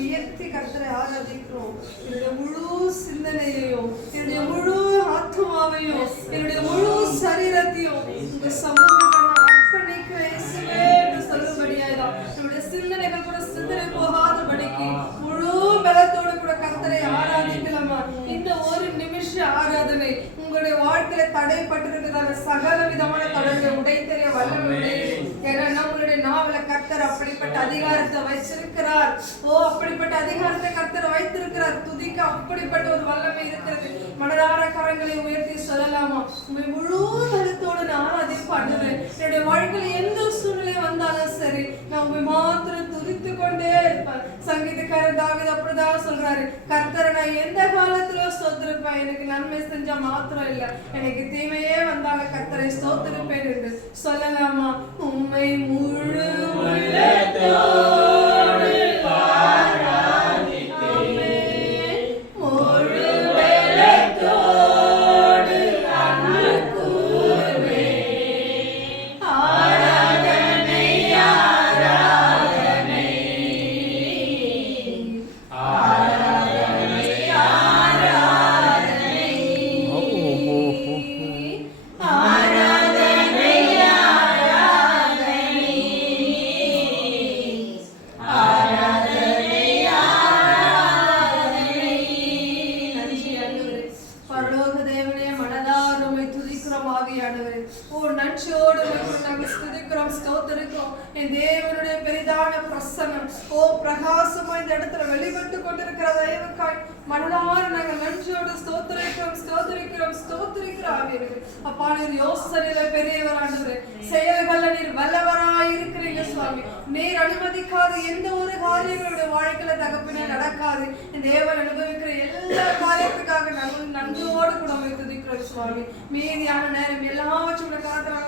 உயர்த்தி கர்த்தரை ஆராதிக்கிறோம். என்னுடைய முழு சிந்தனையையும், என்னுடைய முழு ஆத்மாவையும், என்னுடைய முழு சரீரத்தையும் உங்க சமூகத்தை அர்ப்பணிக்கிறேன் இயேசுவே என்று சொல்லும்படியாய்தான். என்னுடைய சிந்தனைகள் கூட சிந்தனை போகாதபடிக்கு முழு பலத்தோடு கூட கர்த்தரை ஆராதிக்கலாமா? இந்த ஒரு நிமிஷ ஆராதனை உங்களுடைய வாழ்க்கையில தடைப்பட்டிருக்கிறதான சகல விதமான தடைகளை உடைத்தெறிய வல்லமை உடையது. ஏன்னா நம்மளுடைய நாவல கர்த்தர் அப்படிப்பட்ட அதிகாரத்தை வைச்சிருக்கிறார். அப்படிப்பட்ட அதிகாரத்தை கர்த்தர் வைத்திருக்கிறார். துதிக்க அப்படிப்பட்ட ஒரு வல்லமை இருக்கிறது. மனதார கரங்களை உயர்த்தி சொல்லலாமா? உண்மை முழு தரத்தோடு நான் ஆராதிப்பாடுறேன். என்னுடைய வாழ்க்கையில் எந்த சூழ்நிலை வந்தாலும் சரி, நான் உண்மை மாத்திரம் துதித்து கொண்டே இருப்பேன். சங்கீதக்காரர் தாவீது அப்படிதான் சொல்றாரு, கர்த்தரை நான் எந்த காலத்திலோ ஸ்தோத்திருப்பேன். எனக்கு நன்மை செஞ்சா மாத்திரம் இல்ல, எனக்கு தீமையே வந்தாலும் கர்த்தரை ஸ்தோத்திருப்பேன் என்று சொல்லலாமா? உண்மை முழு நன்றியோடு நாங்கள் ஸ்துதிக்கிறோம், ஸ்தோத்திரிக்கிறோம். என் தேவனுடைய பெரிதான பிரசன்னம் பிரகாசமா இந்த இடத்துல வெளிப்பட்டு கொண்டிருக்கிற தயவுக்காய் மனதார நாங்கள் நன்றியோடு ஸ்தோத்திரிக்கிறோம், ஸ்தோத்திரிக்கிறோம், ஸ்தோத்திரிக்கிறோம். அப்பா, நீர் யோசனையில பெரியவரானவரே, செயல்கள்ல நீர் வல்லவராய் இருக்கிறீங்க சுவாமி. நீர் அனுமதிக்காத எந்த ஒரு காரியங்களுடைய வாழ்க்கையில தகப்பனே நடக்காது. இந்த தேவன் அனுபவிக்கிற எல்லா காரியத்துக்காக நாங்கள் நன்றியோடு கூட துதிக்கிறோம் சுவாமி. மீதியான நேரம் எல்லாவற்றும் காரணம்